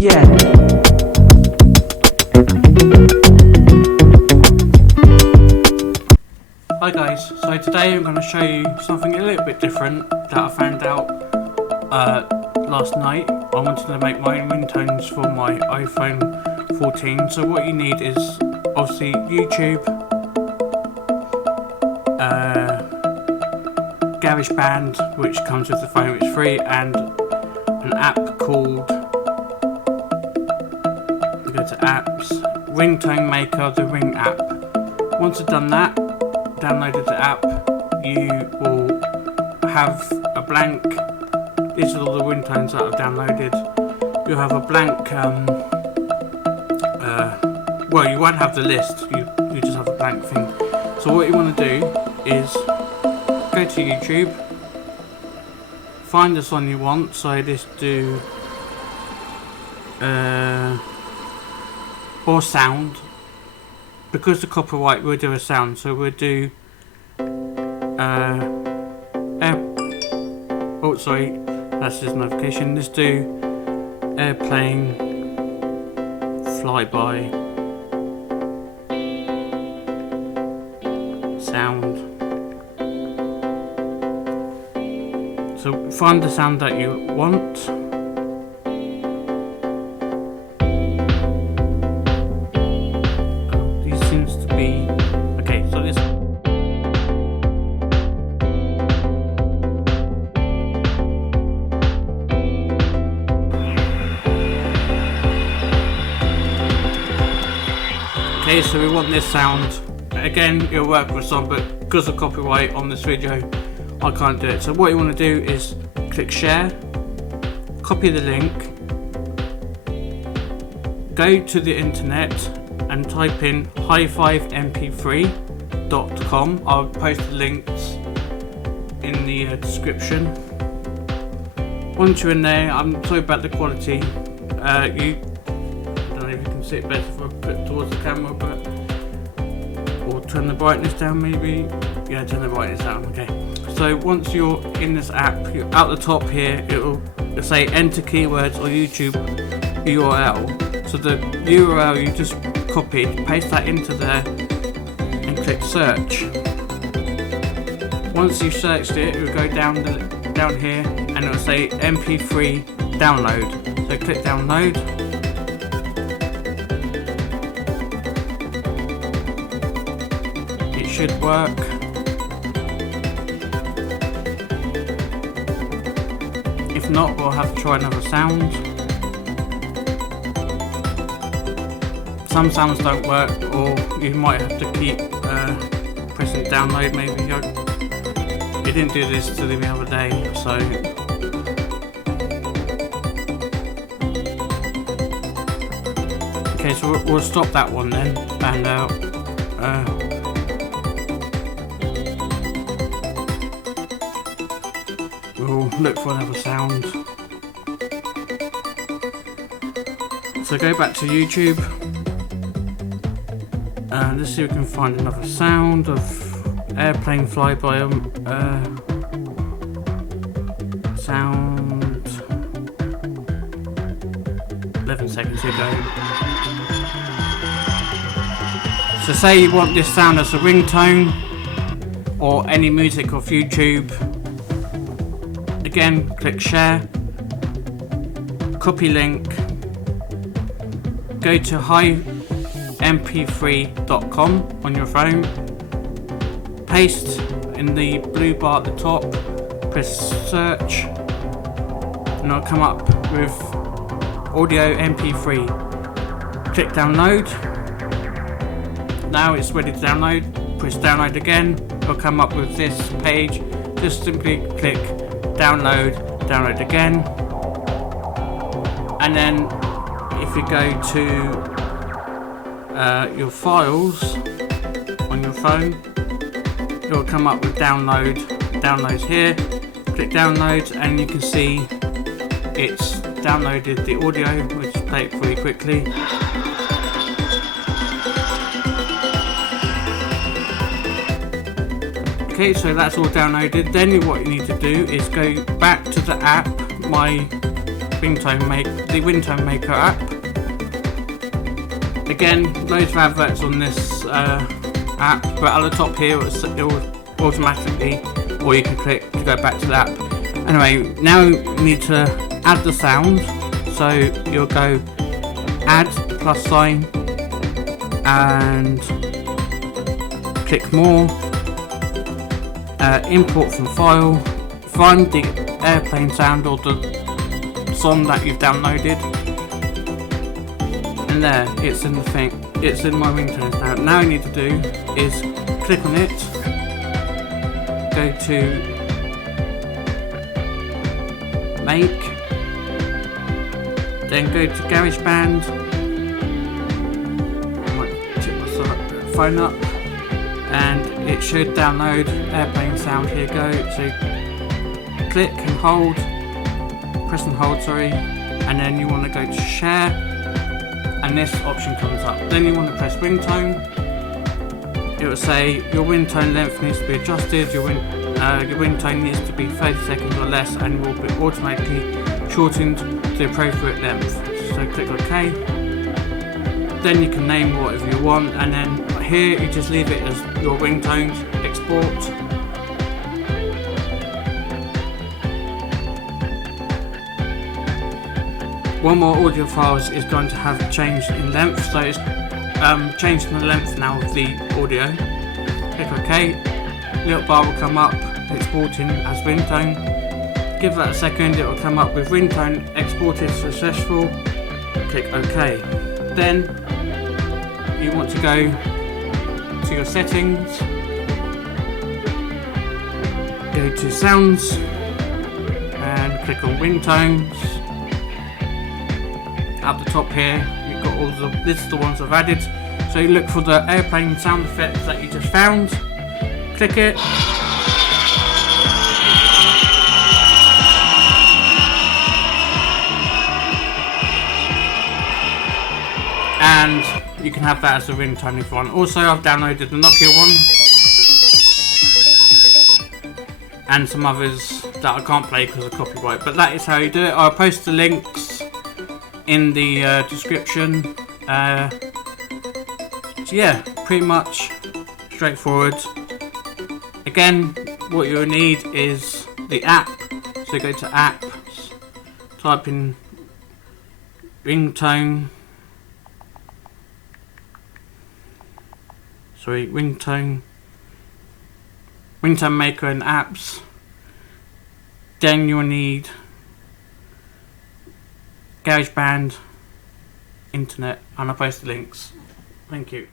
Yeah. Hi guys, so today I'm going to show you something a little bit different that I found out last night. I wanted to make my own ringtones for my iPhone 14. So what you need is obviously YouTube, GarageBand, which comes with the phone, it's free, and an app called, we go to apps, Ringtone Maker, the Ring app. Once you've done that, downloaded the app, you will have a blank. These are all the ringtones that I've downloaded. You'll have a blank, well, you won't have the list, you just have a blank thing. So what you want to do is go to YouTube, find the song you want. So let's do or sound. Because the copyright, we'll do a sound. So we'll do oh sorry, that's his notification. Let's do airplane flyby sound. So find the sound that you want. These seems to be okay. So this. Okay, so we want this sound. Again, it'll work for some, but because of copyright on this video, I can't do it. So what you want to do is click share, copy the link, go to the internet and type in hi5mp3.com. I'll post the links in the description. Once you're in there, I'm sorry about the quality. I don't know if you can see it better if I put it towards the camera, but or turn the brightness down maybe. Yeah, turn the brightness down. Okay. So once you're in this app, you're at the top here, it'll say enter keywords or YouTube URL. So the URL you just copied, paste that into there and click search. Once you've searched it, it will go down here and it will say MP3 download. So click download. It should work. If not, we'll have to try another sound. Some sounds don't work, or you might have to keep pressing download maybe. It didn't do this till the other day, so okay, so we'll stop that one then, and we'll look for another sound. So go back to YouTube and let's see if we can find another sound of airplane flyby sound. 11 seconds to go. So say you want this sound as a ringtone or any music off YouTube. Again, click share, copy link, go to hi5mp3.com on your phone, paste in the blue bar at the top, press search, and it'll come up with audio MP3. Click download. Now it's ready to download. Press download again. It'll come up with this page. Just simply click download again, and then if you go to your files on your phone, it will come up with downloads here. Click downloads and you can see it's downloaded the audio. We'll just play it for you quickly. Okay, so that's all downloaded. Then what you need to do is go back to the app, my the ringtone maker app. Again, loads of adverts on this app, but at the top here it will automatically, or you can click to go back to the app. Anyway, now you need to add the sound, so you'll go add +sign and click more, import from file, find the airplane sound or the song that you've downloaded, and there, it's in the thing, it's in my ringtones now. Now all you need to do is click on it, go to make, then go to GarageBand, I might tip my phone up, and it should download airplane sound. Here you go, so click and hold, press and hold, sorry, and then you want to go to share, and this option comes up. Then you want to press ringtone. It will say your ringtone length needs to be adjusted, your ringtone needs to be 30 seconds or less and will be automatically shortened to the appropriate length. So click OK. Then you can name whatever you want, and then here you just leave it as your ringtones, export. One more audio files is going to have changed in length, so it's changed the length now of the audio. Click OK, little bar will come up, exporting as ringtone. Give that a second, it will come up with ringtone exported successful. Click OK. Then you want to go to your settings, go to sounds and click on ringtones. At the top here you've got all the, this is the ones I've added, so you look for the airplane sound effects that you just found, click it, and you can have that as a ringtone if you want. Also, I've downloaded the Nokia one and some others that I can't play because of copyright, but that is how you do it. I'll post the links in the description. So yeah, pretty much straightforward. Again, what you'll need is the app, so go to apps, type in ringtone maker and apps. Then you'll need GarageBand, internet, and I'll post the links. Thank you.